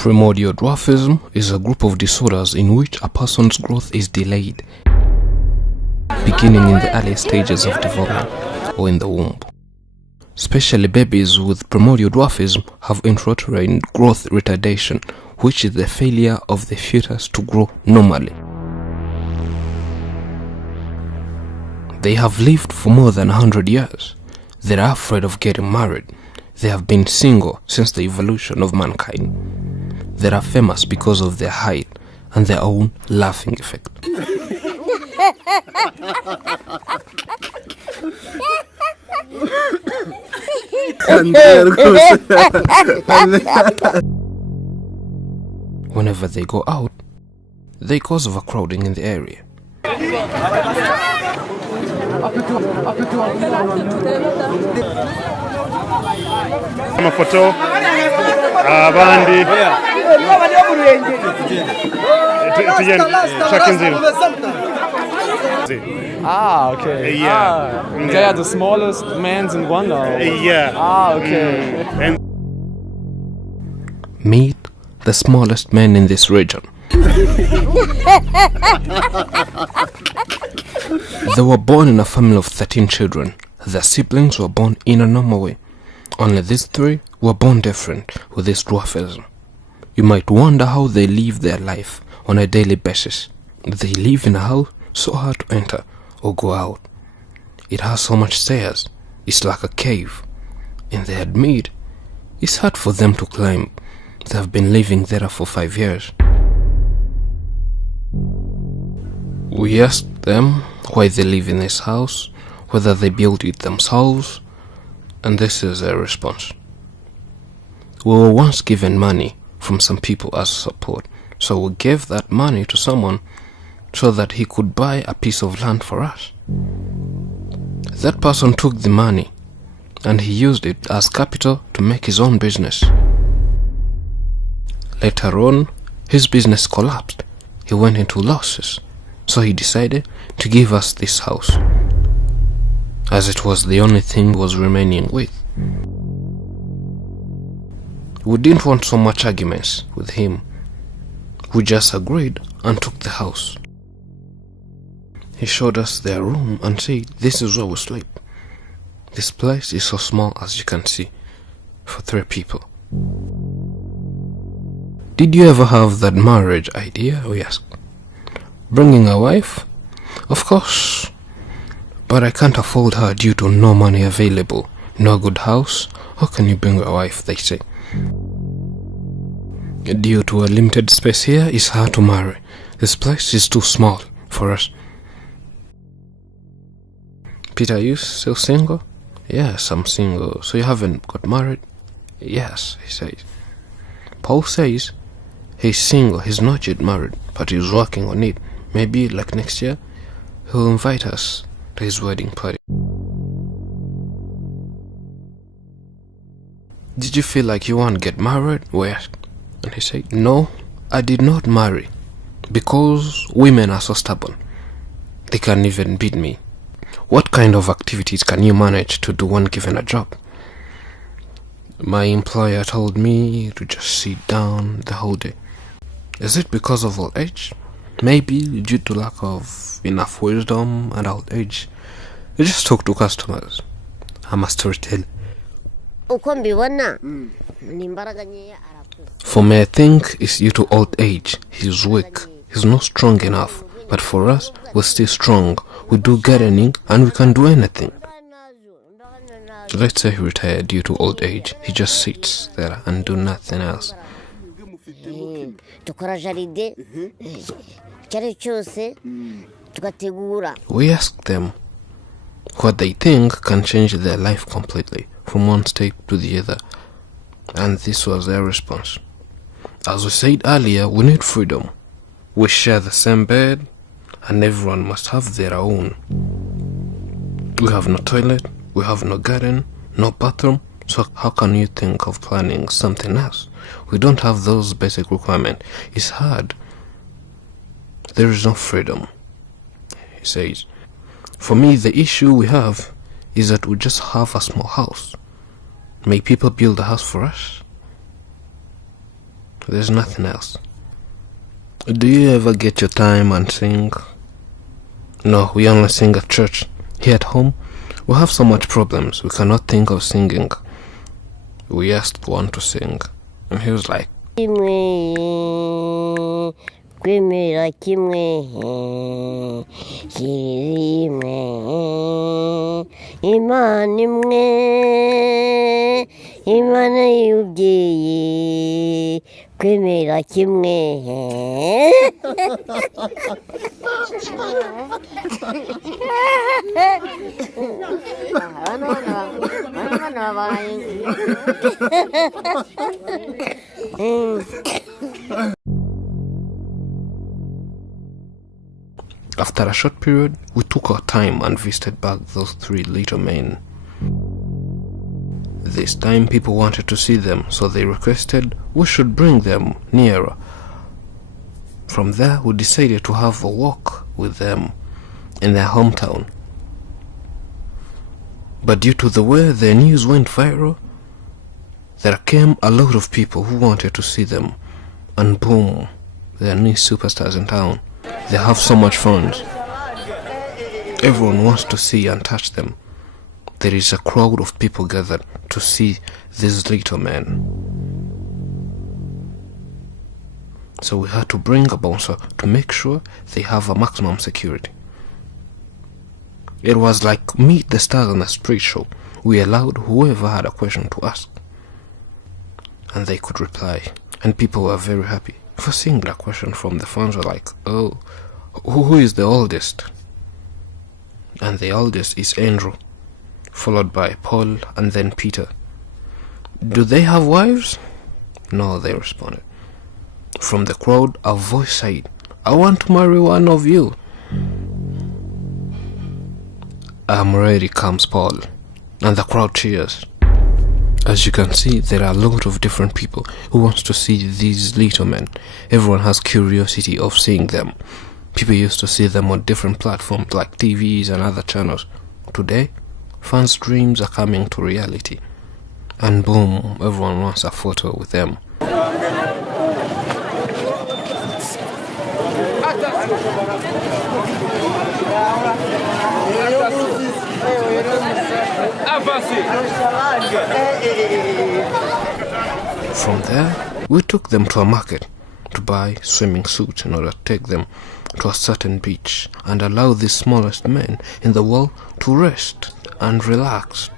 Primordial dwarfism is a group of disorders in which a person's growth is delayed, beginning in the early stages of development or in the womb. Especially babies with primordial dwarfism have intrauterine growth retardation, which is the failure of the fetus to grow normally. They have lived for more than 100 years. They are afraid of getting married. They have been single since the evolution of mankind. They are famous because of their height and their own laughing effect. Whenever they go out, they cause overcrowding in the area. Amafoto abandi okay. They are the smallest men in Rwanda. Okay. Meet the smallest man in this region. They were born in a family of 13 children. Their siblings were born in a normal way. Only these 3 were born different with this dwarfism. You might wonder how they live their life on a daily basis. They live in a house so hard to enter or go out. It has so much stairs, it's like a cave. And they admit it's hard for them to climb. They have been living there for 5 years. We asked them why they live in this house, whether they built it themselves, and this is their response. We were once given money from some people as support, so we gave that money to someone so that he could buy a piece of land for us. That person took the money and he used it as capital to make his own business. Later on, his business collapsed. He went into losses, so he decided to give us this house, as it was the only thing he was remaining with. We didn't want so much arguments with him. We just agreed and took the house. He showed us their room and said, "This is where we sleep. This place is so small, as you can see, for 3 people." Did you ever have that marriage idea? We asked. Bringing a wife? Of course. But I can't afford her due to no money available, no good house. How can you bring a wife, they say. Due to a limited space here, it's hard to marry. This place is too small for us. Peter, are you still single? Yes, I'm single. So you haven't got married? Yes, he says. Paul says he's single, he's not yet married, but he's working on it. Maybe like next year, he'll invite us to his wedding party. Did you feel like you want to get married? We asked. And he said, no, I did not marry, because women are so stubborn. They can't even beat me. What kind of activities can you manage to do when given a job? My employer told me to just sit down the whole day. Is it because of old age? Maybe due to lack of enough wisdom and old age. I just talk to customers. I'm a storyteller. For me, I think it's due to old age. He's weak. He's not strong enough. But for us, we're still strong. We do gardening and we can do anything. Let's say he retired due to old age. He just sits there and do nothing else. We asked them what they think can change their life completely from one step to the other, and this was their response. As we said earlier, we need freedom. We share the same bed and everyone must have their own. We have no toilet, we have no garden, no bathroom, so how can you think of planning something else? We don't have those basic requirements. It's hard. There is no freedom, he says. For me, the issue we have is that we just have a small house. May people build a house for us? There's nothing else. Do you ever get your time and sing? No, we only sing at church. Here at home, we have so much problems, we cannot think of singing. We asked one to sing, and he was like, kwemera kimwe kirimwe imana imwe imana y'ubyeyi kwemera kimwe. After a short period, we took our time and visited back those 3 little men. This time people wanted to see them, so they requested we should bring them nearer. From there, we decided to have a walk with them in their hometown. But due to the way their news went viral, there came a lot of people who wanted to see them, and boom, they are new superstars in town. They have so much fun. Everyone wants to see and touch them. There is a crowd of people gathered to see these little men. So we had to bring a bouncer to make sure they have a maximum security. It was like Meet the Stars on a street show. We allowed whoever had a question to ask, and they could reply, and people were very happy. For seeing that question from the fans were like, oh, who is the oldest? And the oldest is Andrew, followed by Paul and then Peter. Do they have wives? No, they responded. From the crowd, a voice said, I want to marry one of you. I'm ready, comes Paul, and the crowd cheers. As you can see, there are a lot of different people who wants to see these little men. Everyone has curiosity of seeing them. People used to see them on different platforms like TVs and other channels. Today, fans' dreams are coming to reality. And boom, everyone wants a photo with them. From there, we took them to a market to buy swimming suits in order to take them to a certain beach and allow the smallest men in the world to rest and relax.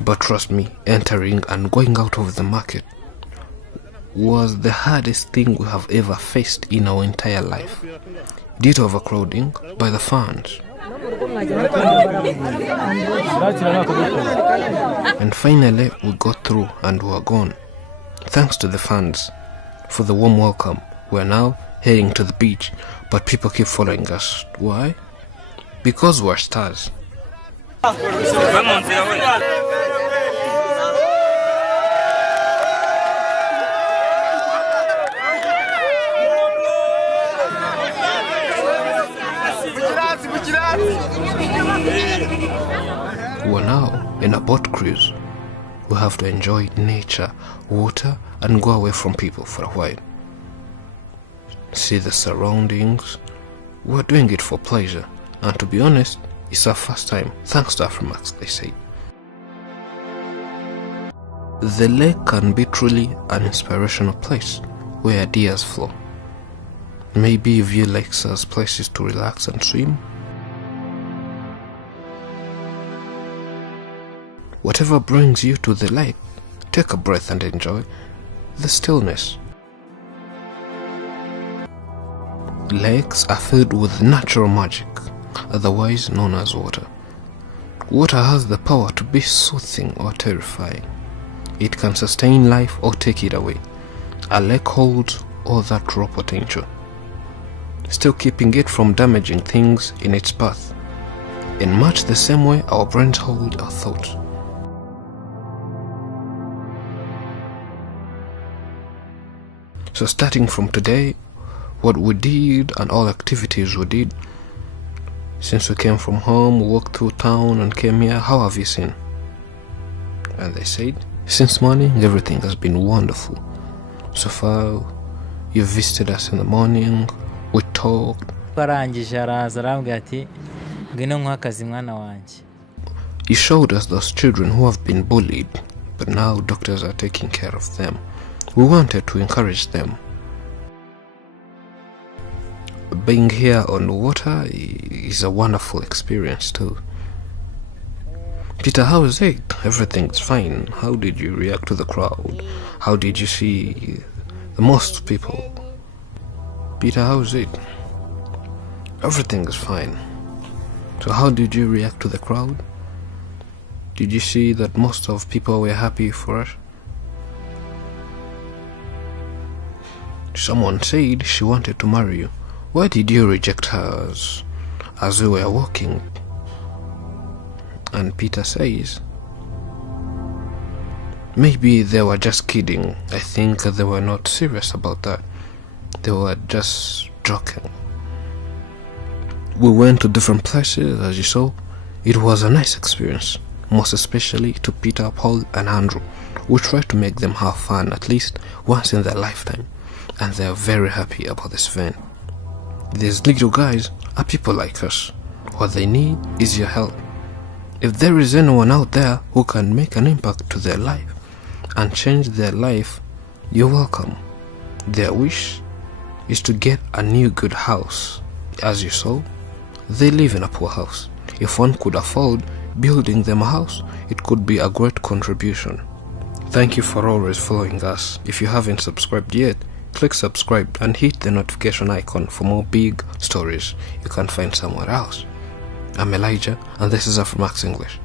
But trust me, entering and going out of the market was the hardest thing we have ever faced in our entire life, due to overcrowding by the fans. And finally, we got through and we were gone. Thanks to the fans for the warm welcome. We're now heading to the beach, but people keep following us. Why? Because we're stars. We're now in a boat cruise. We have to enjoy nature, water, and go away from people for a while. See the surroundings. We're doing it for pleasure, and to be honest, it's our first time, thanks to Afrimax, they say. The lake can be truly an inspirational place where ideas flow. Maybe you view lakes as places to relax and swim. Whatever brings you to the lake, take a breath and enjoy the stillness. Lakes are filled with natural magic, otherwise known as water. Water has the power to be soothing or terrifying. It can sustain life or take it away. A lake holds all that raw potential, still keeping it from damaging things in its path. In much the same way our brains hold our thoughts. So starting from today, what we did and all activities we did, since we came from home, we walked through town and came here, how have you seen? And they said, since morning everything has been wonderful. So far, you visited us in the morning, we talked. arangije araza arambwira ati ngwino nkwa akazi mwana wanjye. You showed us those children who have been bullied, but now doctors are taking care of them. We wanted to encourage them. Being here on water is a wonderful experience too. Peter, how is it? Everything's fine. How did you react to the crowd? How did you see the most people? Peter, how is it? Everything is fine. So how did you react to the crowd? Did you see that most of people were happy for us? Someone said she wanted to marry you. Why did you reject her as we were walking? And Peter says, maybe they were just kidding. I think they were not serious about that. They were just joking. We went to different places, as you saw. It was a nice experience, most especially to Peter, Paul and Andrew. We tried to make them have fun at least once in their lifetime, and they are very happy about this event. These little guys are people like us. What they need is your help. If there is anyone out there who can make an impact to their life and change their life, you're welcome. Their wish is to get a new good house. As you saw, they live in a poor house. If one could afford building them a house, it could be a great contribution. Thank you for always following us. If you haven't subscribed yet, click subscribe and hit the notification icon for more big stories you can't find somewhere else. I'm Elijah, and this is Afromax English.